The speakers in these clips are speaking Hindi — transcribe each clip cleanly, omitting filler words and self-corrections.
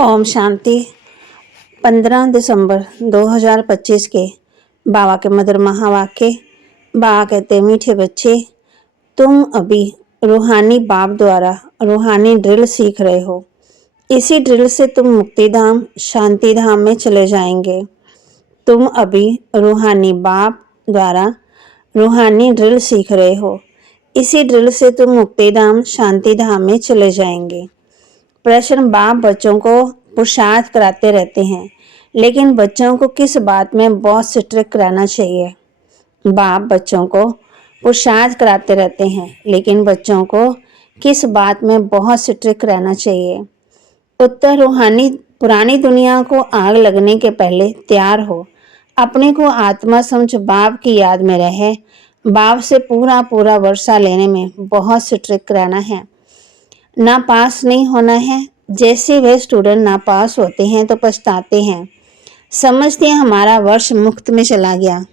ओम शांति। 15 दिसंबर 2025 के बाबा के मधुर महावाक्य। बाबा कहते, मीठे बच्चे, तुम अभी रूहानी बाप द्वारा रूहानी ड्रिल सीख रहे हो। इसी ड्रिल से तुम मुक्ति धाम, शांति धाम में चले जाएंगे। तुम अभी रूहानी बाप द्वारा रूहानी ड्रिल सीख रहे हो। इसी ड्रिल से तुम मुक्ति धाम, शांति धाम में चले जाएंगे। प्रश्न: बाप बच्चों को पुरुषार्थ कराते रहते हैं, लेकिन बच्चों को किस बात में बहुत स्ट्रिक्ट रहना चाहिए? बाप बच्चों को पुरुषार्थ कराते रहते हैं, लेकिन बच्चों को किस बात में बहुत स्ट्रिक्ट रहना चाहिए? उत्तर: रूहानी पुरानी दुनिया को आग लगने के पहले तैयार हो। अपने को आत्मा समझ बाप की याद में रहे। बाप से पूरा पूरा वर्षा लेने में बहुत स्ट्रिक्ट रहना है। ना पास नहीं होना है। जैसे वे स्टूडेंट ना पास होते हैं तो पछताते हैं, समझते हैं हमारा वर्ष मुफ्त में चला गया।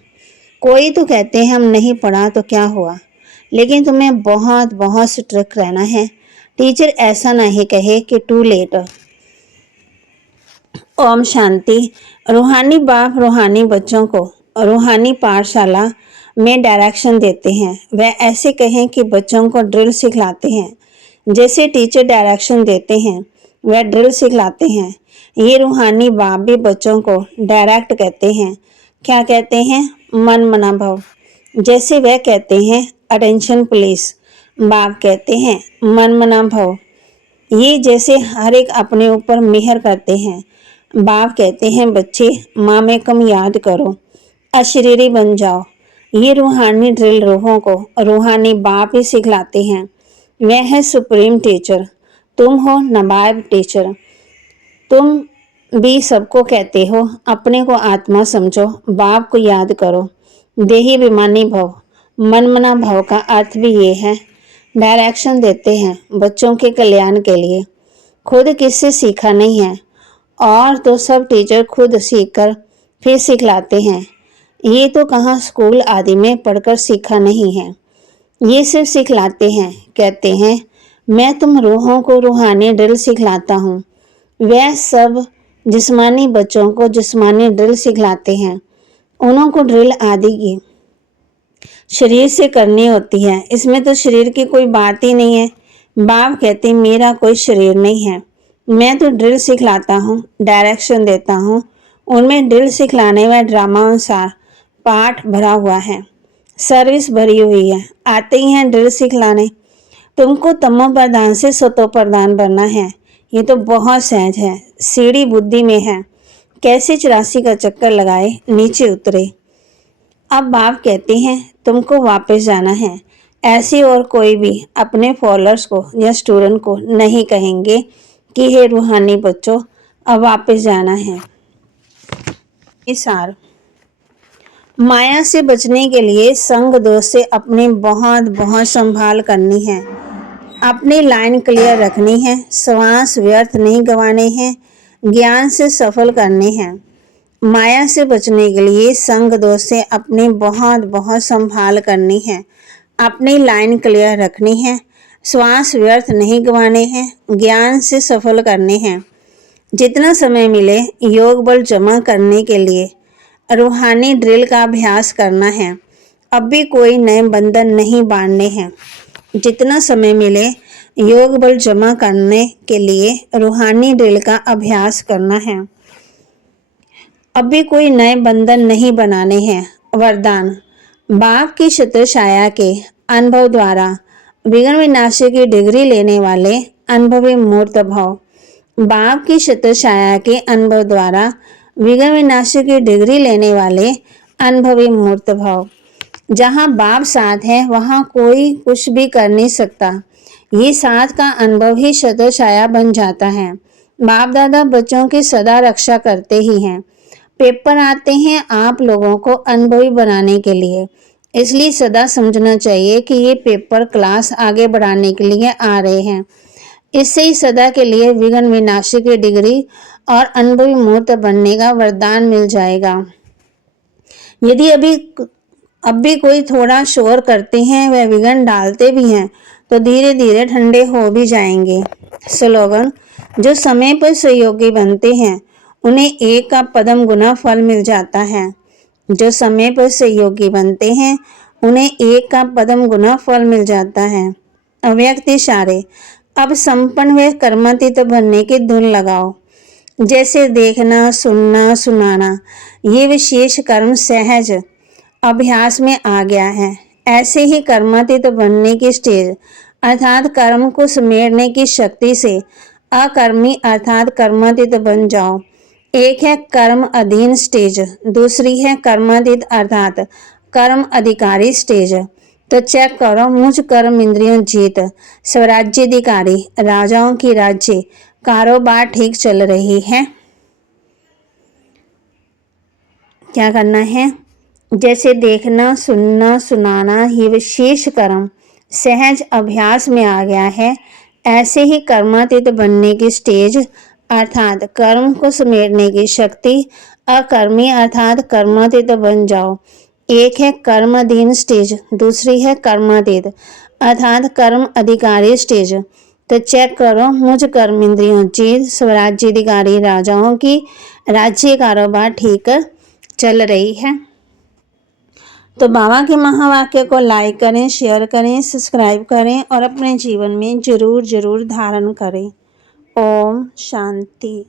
कोई तो कहते हैं हम नहीं पढ़ा तो क्या हुआ, लेकिन तुम्हें बहुत बहुत स्ट्रिक्ट रहना है। टीचर ऐसा नहीं कहे कि टू लेट। ओम शांति। रूहानी बाप रूहानी बच्चों को रूहानी पाठशाला में डायरेक्शन देते हैं। वह ऐसे कहें कि बच्चों को ड्रिल सिखलाते हैं। जैसे टीचर डायरेक्शन देते हैं वह ड्रिल सिखलाते हैं। ये रूहानी बाप भी बच्चों को डायरेक्ट कहते हैं। क्या कहते हैं? मन मना भव। जैसे वह कहते हैं अटेंशन प्लीज, बाप कहते हैं मन मना भव। ये जैसे हर एक अपने ऊपर मेहर करते हैं। बाप कहते हैं बच्चे माँ में कम याद करो, अशरीरी बन जाओ। ये रूहानी ड्रिल रूहों को रूहानी बाप ही सिखलाते हैं। वह है सुप्रीम टीचर। तुम हो नाबाब टीचर। तुम भी सबको कहते हो अपने को आत्मा समझो, बाप को याद करो, देही अभिमानी भव। मनमना भव का अर्थ भी ये है। डायरेक्शन देते हैं बच्चों के कल्याण के लिए। खुद किससे सीखा नहीं है, और तो सब टीचर खुद सीखकर फिर सिखलाते हैं। ये तो कहाँ स्कूल आदि में पढ़कर सीखा नहीं है। ये सिर्फ सिखलाते हैं। कहते हैं मैं तुम रूहों को रूहानी ड्रिल सिखलाता हूँ। वह सब जिस्मानी बच्चों को जिस्मानी ड्रिल सिखलाते हैं। उन्हों को ड्रिल आदि की शरीर से करनी होती है। इसमें तो शरीर की कोई बात ही नहीं है। बाप कहते मेरा कोई शरीर नहीं है। मैं तो ड्रिल सिखलाता हूँ, डायरेक्शन देता हूँ। उनमें ड्रिल सिखलाने व ड्रामा अनुसार पाठ भरा हुआ है, सर्विस भरी हुई है। आते ही हैं ड्रिल सिखलाने। तुमको तमो प्रधान से सतो प्रधान बनना है। ये तो बहुत सहज है, सीढ़ी बुद्धि में है। कैसे 84 का चक्कर लगाए नीचे उतरे। अब बाप कहते हैं तुमको वापस जाना है। ऐसे और कोई भी अपने फॉलोअर्स को या स्टूडेंट को नहीं कहेंगे कि हे रूहानी बच्चों अब वापस जाना है। सार माया से बचने के लिए संग दोष से अपनी बहुत बहुत संभाल करनी है। अपनी लाइन क्लियर रखनी है। श्वास व्यर्थ नहीं गंवाने हैं। ज्ञान से सफल करने हैं। माया से बचने के लिए संग दोष से अपनी बहुत बहुत संभाल करनी है। अपनी लाइन क्लियर रखनी है। श्वास व्यर्थ नहीं गंवाने हैं। ज्ञान से सफल करने हैं। जितना समय मिले योग बल जमा करने के लिए रूहानी ड्रिल का अभ्यास करना है। अब भी कोई नए बंधन नहीं बांधने हैं। जितना समय मिले योग बल जमा करने के लिए रूहानी ड्रिल का अभ्यास करना है। अब भी कोई नए बंधन नहीं बनाने हैं। वरदान: बाप की छत्र छाया के अनुभव द्वारा विघ्न विनाशी की डिग्री लेने वाले अनुभवी मूर्त भव। बाप की छत्र छाया के अनुभव द्वारा विघ्न विनाशी की डिग्री लेने वाले अनुभवी मूर्त भव। जहाँ बाप साथ है वहाँ कोई कुछ भी कर नहीं सकता। ये साथ का अनुभव ही छत्र छाया बन जाता है। बाप दादा बच्चों की सदा रक्षा करते ही हैं। पेपर आते हैं आप लोगों को अनुभवी बनाने के लिए, इसलिए सदा समझना चाहिए कि ये पेपर क्लास आगे बढ़ाने के लिए आ रहे हैं। इससे ही सदा के लिए विघ्न विनाशी की डिग्री और अनुभवी मूर्त बनने का वरदान मिल जाएगा। यदि अब भी कोई थोड़ा शोर करते हैं, वह विघ्न डालते भी हैं, तो धीरे धीरे ठंडे हो भी जाएंगे। स्लोगन: जो समय पर सहयोगी बनते हैं उन्हें एक का पदम गुना फल मिल जाता है। जो समय पर सहयोगी बनते हैं उन्हें एक का पदम गुना फल मिल जाता है। अव्यक्त इशारे। अब संपन्न व कर्मातीत बनने की धुन लगाओ। जैसे देखना, सुनना, सुनाना, ये विशेष कर्म सहज अभ्यास में आ गया है। ऐसे ही कर्मातीत बनने की स्टेज अर्थात कर्म को समेटने की शक्ति से अकर्मी अर्थात कर्मातीत बन जाओ। एक है कर्म अधीन स्टेज, दूसरी है कर्मातीत अर्थात कर्म अधिकारी स्टेज। तो चेक करो, मुझ कर्म इंद्रियों जीत, स्वराज्याधिकारी, राजाओं की राज्य, कारोबार ठीक चल रही है। क्या करना है? जैसे देखना, सुनना, सुनाना ये विशेष कर्म सहज अभ्यास में आ गया है। ऐसे ही कर्मातीत बनने की स्टेज अर्थात कर्म को समेटने की शक्ति अकर्मी अर्थात कर्मातीत बन जाओ। एक है कर्माधीन स्टेज, दूसरी है कर्मातीत अर्थात कर्म अधिकारी स्टेज। तो चेक करो, मुझ कर्म इंद्रियों जीत, स्वराज्याधिकारी, राजाओं की राज्य, कारोबार ठीक चल रही है। तो बाबा के महावाक्य को लाइक करें, शेयर करें, सब्सक्राइब करें और अपने जीवन में जरूर धारण करें। ओम शांति।